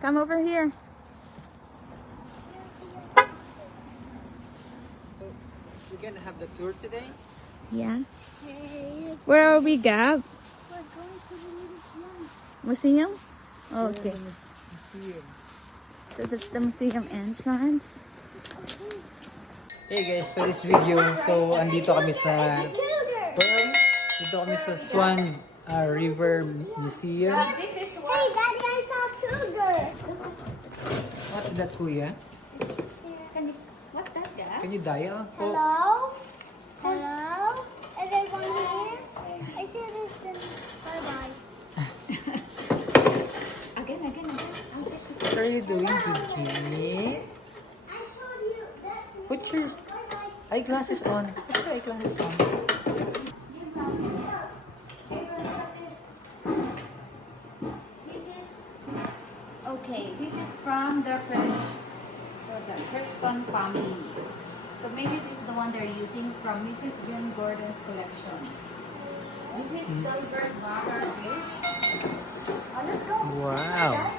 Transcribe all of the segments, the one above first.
Come over here. So, we're gonna have the tour today? Yeah. Where are we, Gab? We're going to the Museum? Okay. Here. So that's the museum entrance. Hey guys, to this video, so andito kami sa dito kami sa Swan River Museum. This is Hey, Daddy, I saw a cougar. What's that, kuya? What's that, Gab? Can you dial? Oh, Hello? Hello? Is everyone here? I see this in... Bye-bye. Again. what are you doing, Gigi? I told you that's... Put your eyeglasses on. Put your eyeglasses on. This is from the Preston family. So maybe this is the one they're using from Mrs. June Gordon's collection. This is silver batter dish. Let's go. Wow.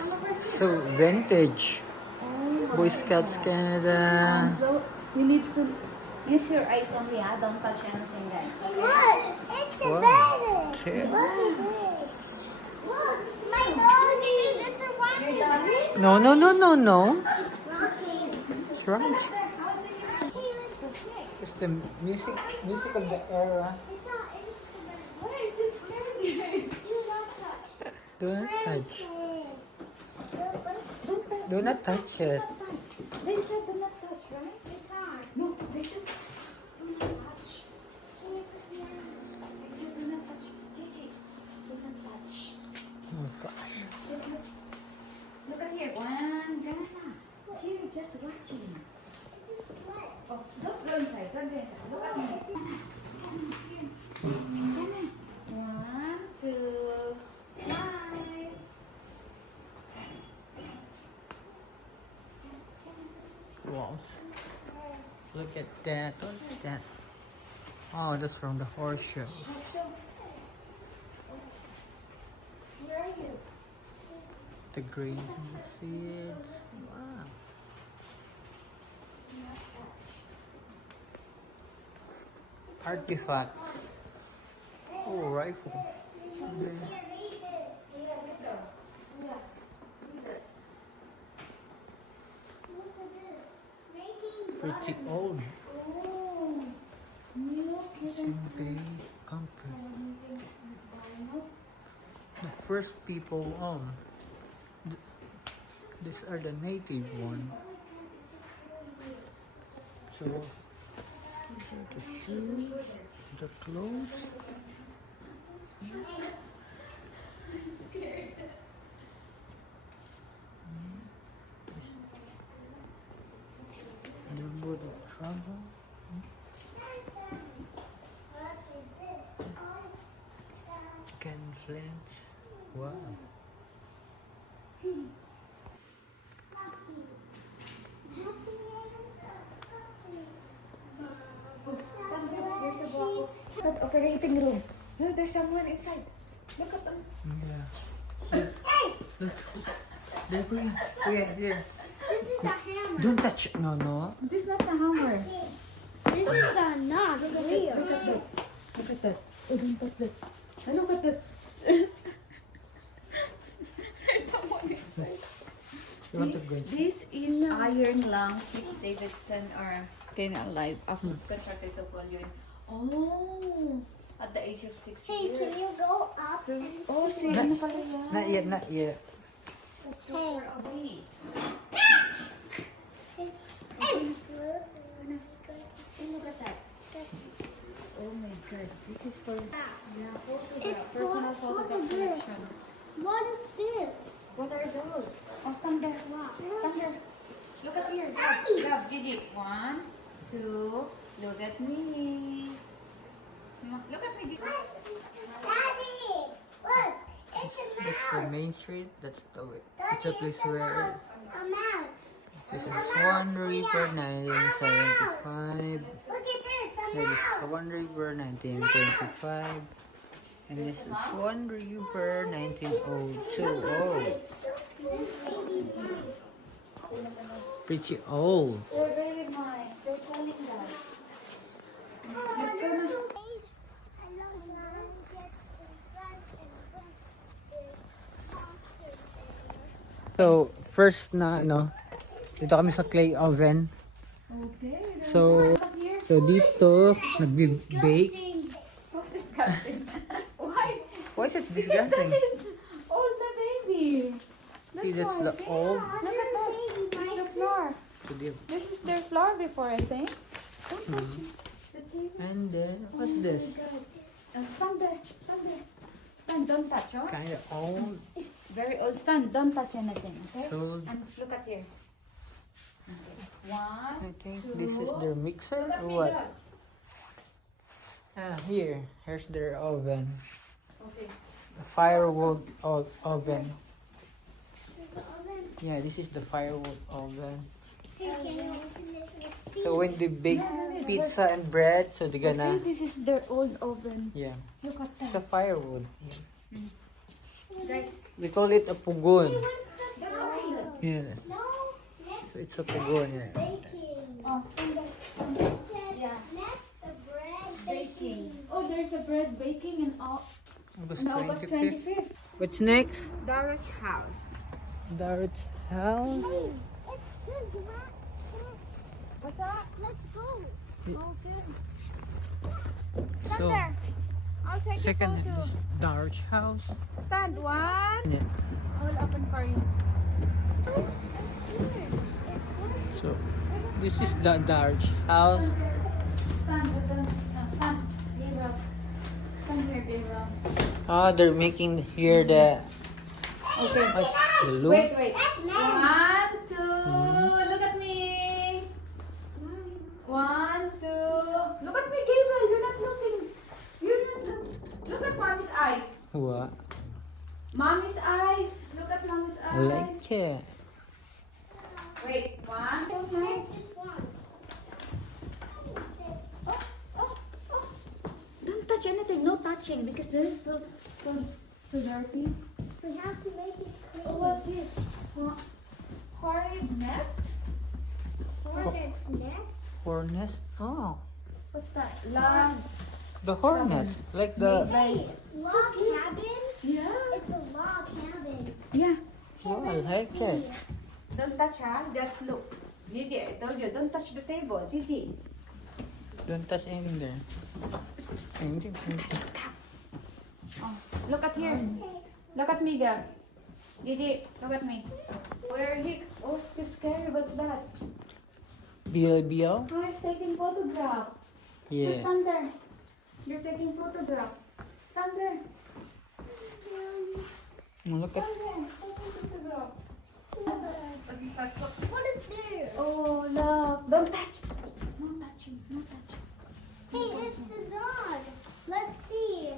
I'm over here. So vintage. Oh, Boy Scouts Canada. So you need to use your eyes only, don't touch anything, guys. Look, it's a Wow. bed. Okay. Look, it's my doggy. It's a rocket. No. Rocking. That's right. Hey, listen. It's the music of the era. It's not. What are you scared? Do not touch. Do not touch. Princess. Do not touch it. They said do not touch, right? It's hard. No, they said Do not touch. do not touch. Gigi, do not touch. Oh gosh. Just look at here. One, Gana. Here, just watching. It's a sweat. Oh, look, go inside. Go inside. Look at me. Gana. 1, 2, 5. Walls. Look at that. What's that? Oh, that's from the horse show. Where are you? The grains and the seeds. Wow. Artifacts. Oh, rifle. Look at this. Making Pretty old. Oh, new Bay Company. The first people on. These are the native one. So, these are the shoes, the clothes. This, the boat of travel. Can flint. Wow. Here's a box. That operating room. No, there's someone inside. Look at them. Yeah. Look. There, Kuya. Kuya, there. This is a hammer. Don't touch it. No. This is not the hammer. This is a knot. Real. Look at that. Oh, don't touch that. Oh, look at that. There's someone inside. You want to go inside? This is iron lang. Pete Davidson or Kenya Alive. Ako contracted to call yun. Oh, at the age of 6 Hey, years. can you go up? Oh, see, Not- ano pala yan? Not yet. Hey. Away. Sit. Hey. Look at that. Oh my god, this is for It's personal what photograph is this? collection. What is this? What are those? Oh, stand there. Stand there. Look at here. Grab, Gigi. 1, 2. Look at me. Look at me, Gigi. Daddy, look. It's a That's the mouse. main street. That's the way. Daddy, It's a place where mouse. A mouse. this is Swan River 1975. Look at this. A That is mouse. Swan River 1925. And this is Swan River 1902. Oh. pretty old. They're very nice. They're selling that. Let's go now. So, first na, dito kami sa clay oven. Okay. So, dito, nagbe-bake. Oh, disgusting. Why? Why is it Because that is all the baby. See, that's why. the old. Look at that. The floor. This is their floor before, I think. Don't touch it. The table. And then, what's this? Stand there. Stand there. Stand, don't touch, oh? Kind of old. Very old. Stand, don't touch anything, okay? Old. And look at here. Okay. One. I think this is their mixer Look at or me, what? Dad. Here's their oven. Okay. The firewood oven. Yeah, this is the firewood oven. So when they bake pizza and bread, so they're See, gonna, this is their old oven. yeah, Look at it's a that. firewood. Right. We call it a pugon. Right. Yeah, No, so it's a pugon. Yeah. baking. Oh, stand there. Yeah. Next, the bread Baking. Oh, there's a bread baking in August August 25th. 25th. What's next? Darach House. Dart House. Hey, it's good. What's that? Let's go. Okay. So, I'll take second a photo. is Dart House. Stand one. Yeah. I will open for you. So, this is the Dart House. Stand, no, stand. Gabriel. Stand here, Gabriel. Ah, they're making here the Okay. the loop. Wait. 1, 2. Look at me. 1, 2. Look at me, Gabriel. You're not looking. Look at mommy's eyes. What? Mommy's eyes. Look at mommy's I eyes. like it. Wait. 1, 2. Don't touch anything. No touching because this is so dirty. We have to make it clean. Oh, what's this? Horrid nest? Hornet's nest. Hornet. Oh, What's that? Log. the hornet, like the. Hey, log cabin? Yeah. It's a log cabin. Yeah. Oh, I like it. Don't touch her. Just look. Gigi, I told you, don't touch the table. Gigi. Don't touch anything there. Anything. Oh, look at here. Look at me, Gab. Gigi, look at me. Where are you? Oh, it's so scary. What's that? BLBL? Oh, he's taking photograph. So Yeah. stand there. You're taking photograph. Stand there. Oh, look at. Stand there. Taking photograph. What is there? Oh, love. Don't touch. No touching. No touching. Hey, it's a dog. Let's see.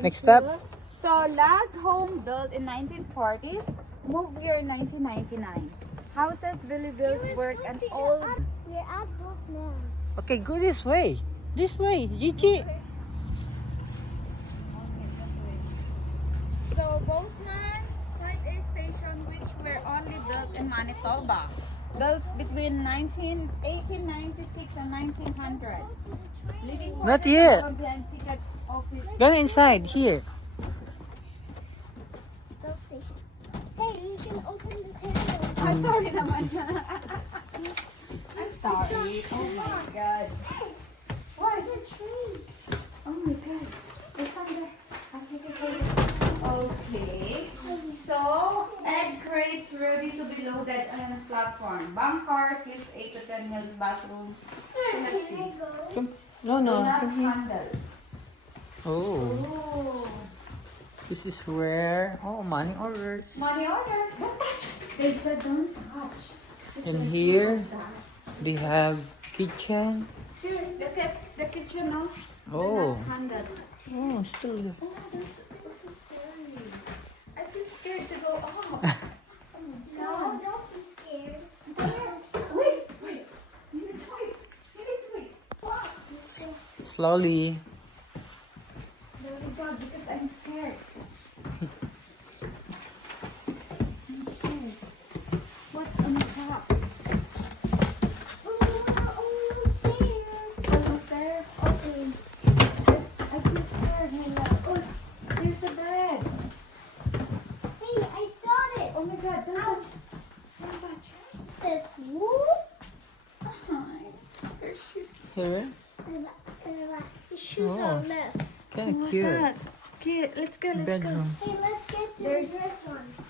Next up. So, log home built in 1940s, moved here in 1999. Houses, built, work, and all. We're at both now. Okay, go this way. This way, Gigi. So, Bozeman Point A Station, which were only built in Manitoba, built between 1896 and 1900. Living Not quarters yet. of the ticket office. Go inside here. Those stations. Hey, you can open this handle. Ah, sorry naman. I'm sorry. Oh my God. What? The tree. Oh my God. It's under. I'll take a photo. Okay. So, egg crates ready to be loaded on a platform. Bunkers, lifts 8 to 10 meals, bathroom. Let's see. Come. No, Do no. not Come here. handle. Oh, Oh. this is where. Oh, money orders. Money orders. Don't touch. They said don't touch. It's And like here? dust. They have kitchen. See, look at the kitchen, no? Oh. Do not handle. Oh, still. Oh, this is so scary. I feel scared to go out. No, don't be scared. Wait. You need to wait. Slowly. There we go, because I'm scared. I'm scared. What's on top? God, don't touch. Don't touch. It says whoop. There's shoes. Here? The shoes Oh. are left. Kind of What's cute. that? Okay, let's go, let's Bedroom. Hey, let's get to There's- the first one. go.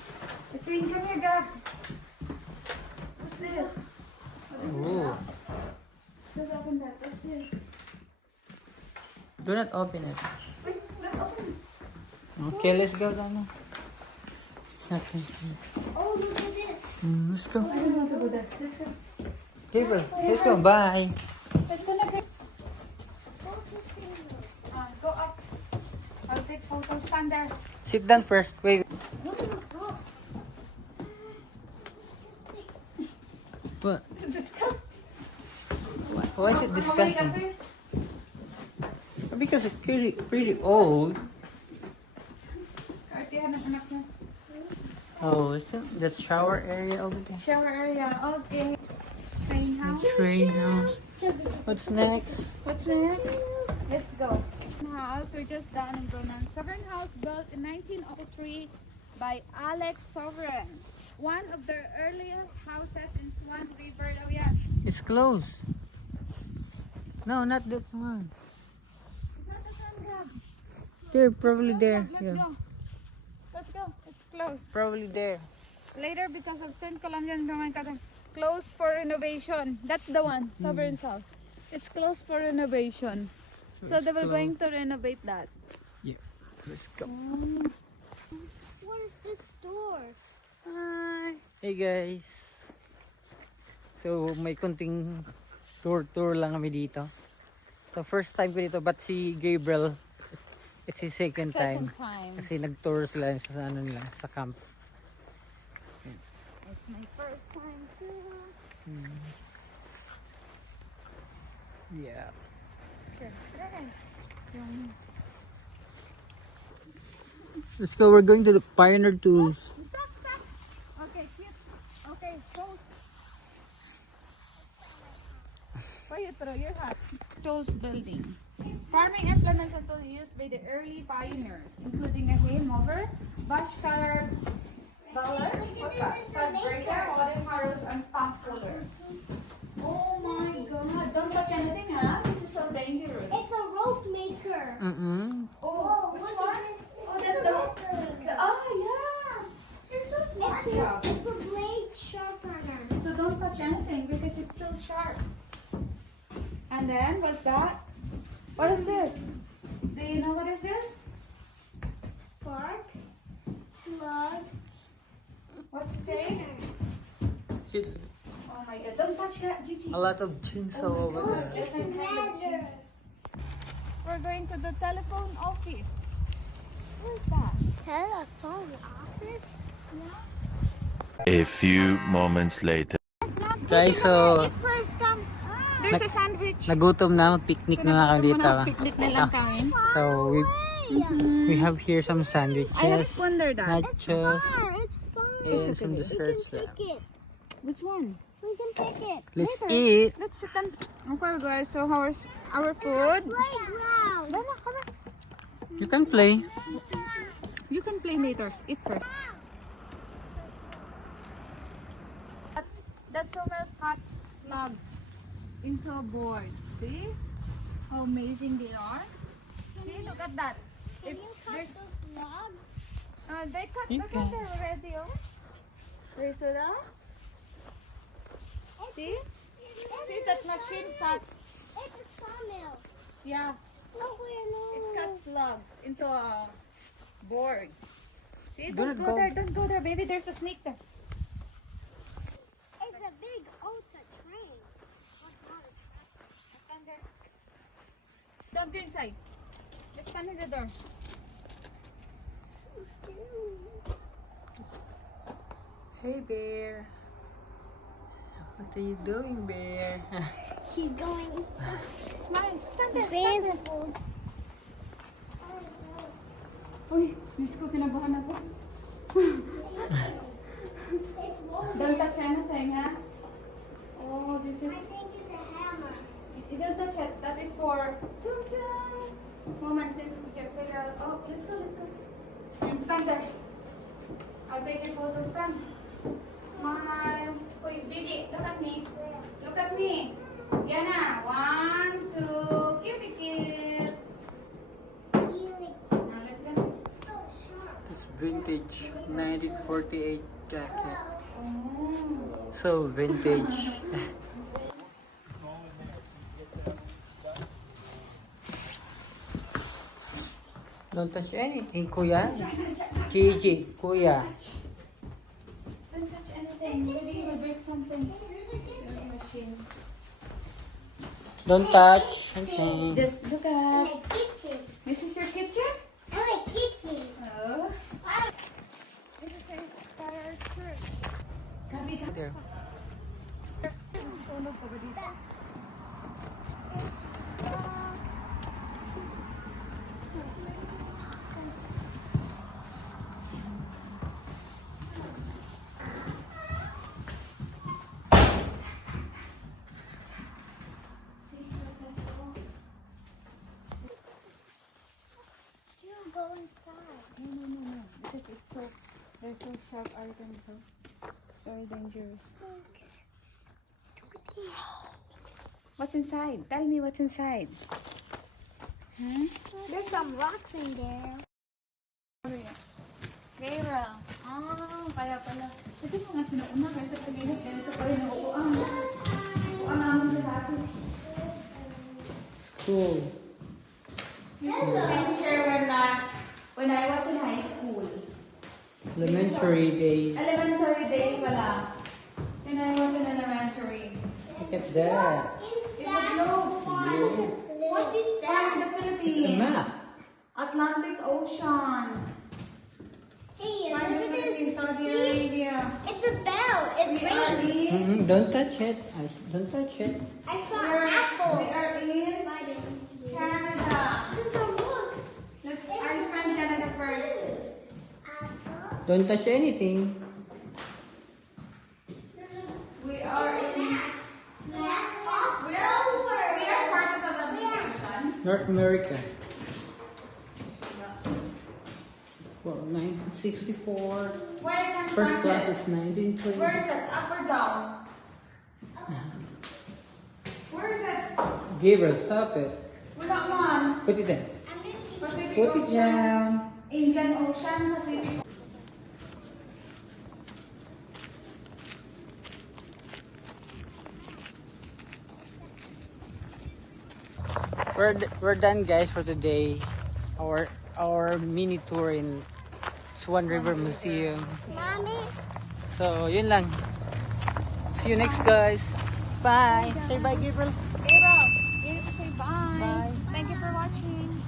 It's in, come here, Gab. What's this? Ooh. Let's open that. What's this? Do not open it. Wait, let's open it. Okay, let's go down. Okay. Oh, look at this. Let's go. I don't want to go there. Let's go. People, let's go. Bye. Let's go na. Go to singles. Go up. I'll take photos. Stand there. Sit down first. Wait. What? It's disgusting. Why is it disgusting? Because it's pretty old. Karte, hanap anak niya. Oh, that's shower area over there. Shower area. Okay. Train house. Train house. What's next? What's next? Let's go. House. We're just done in Brunan. Sovereign House built in 1903 by Alex Sovereign. One of the earliest houses in Swan River. Oh yeah. It's closed. No, not that one. Is that the sun grab? They're probably there. Let's Yeah. go. Let's go. It's closed. Probably there. Later, because of St. Columbian Roman Catholic, closed for renovation. That's the one, Sovereign South. It's closed for renovation. So it's they were closed. going to renovate that. Yeah. Let's go. What is this store? Hi. Hey guys. So may kunting tour lang kami dito. So first time ko dito, but si Gabriel, it's his second time. Kasi nag-tour sila sa ano nila, sa camp. It's my first time too. Yeah. Let's go. We're going to the Pioneer Tools. Okay, cute. Okay, so. Why you throw your hat? Tools building. Farming implements and tools used by the early pioneers, including a hay mower, bush cutter, baler, what's that? Stud breaker, modern harrows, and stump puller. Oh my god, don't touch anything, huh? This is so dangerous. It's a rope maker. Oh, which look one? at this. It's Oh, a that's maker. oh yeah. You're so smart, Gab. It's a blade sharpener. So don't touch anything because it's so sharp. And then what's that? What is this? Do you know what is this? Spark. Plug. What's it say? See, Oh my god, don't touch that, Gigi. a lot of chainsaw over Look, there. it's leather. We're going to the telephone office. Where's that? Telephone office? A few moments later. Guys, so First time. There's a sandwich. nagutom na, mag-picnic na nga kami dito. Picnic na lang kami. So we have here some sandwiches, I always wonder that. nachos, It's fun. and some desserts. We can pick it. Which one? We can pick it. Let's eat. Let's sit down. Okay guys, so our food. Playground. Wala, come on. You can play. You can play later. Eat first. That summer cuts logs into a board. See how amazing they are? See, look at that. Can you cut those logs? They cut You the can. cutter already. Oh, there's that. See? See that machine cut? It's a sawmill. Yeah, Look where it cuts logs into a board. See, Don't don't go. go there, don't go there. Maybe there's a snake there. It's a big, oh, it's a train. Stand there. Don't go inside. Just stand in the door. Hey bear. What are you doing, bear? He's going. Smile. Stand there. Bear's Stand there. Uy, miss ko, kinabahan ako. It's woven. Don't touch anything, ha? Oh, this is... I think it's a hammer. You don't touch it. That is for... Tum-tum. Moment, since you're figure out... Oh, let's go, let's go. And stand there. I'll take your photo. Stand. Smile. Wait, Gigi, look at me. Look at me. Yana, 1, 2, cutie cute. Now let's go. It's vintage 1948 jacket. Oh. So vintage. Don't touch anything, Kuya. Gigi, Kuya. Don't touch anything. Maybe you will break something. It's a machine. Don't touch anything. Just look at. My kitchen. This is your kitchen? My kitchen. Oh. This is our church. Gabi, gabi. There. You go inside. No. Because it's so, they're so sharp items, so very dangerous. What's inside? Tell me what's inside. Huh? There's some rocks in there. Vera. Ah, kaya pala. Ito mga sinauna kasi sa Pilipinas, ganito pa rin ang upuan. Upuan namin sa dati. School. This is the picture when I was in high school. Elementary days. Elementary days pala. When I was in elementary. Look at that. It's a globe. What is From the that? Philippines. It's a map. Atlantic Ocean. Hey, From the look at Philippines, this. Saudi See? Arabia. It's a bell. It We are rings. in. Don't touch it. Don't touch it. I saw an apple. We are in Canada. Those are books. I find Canada first. Apple. Don't touch anything. We are in. We are part of Atlantic Ocean. North America. Well, 1964. Why I can't First find class it? is 1920. Where is it? Up or down? Where is it? Gabriel, stop it. Wala man. Put it in. I'm going to teach Pacific Put it Ocean. down. Indian Ocean, Pacific. We're done, guys, for today. Our mini tour in Swan River Museum. Mommy. So, yun lang. See you next, guys. Bye. Say bye, Gabriel. Gabriel, you need to say bye. Bye. Thank you for watching.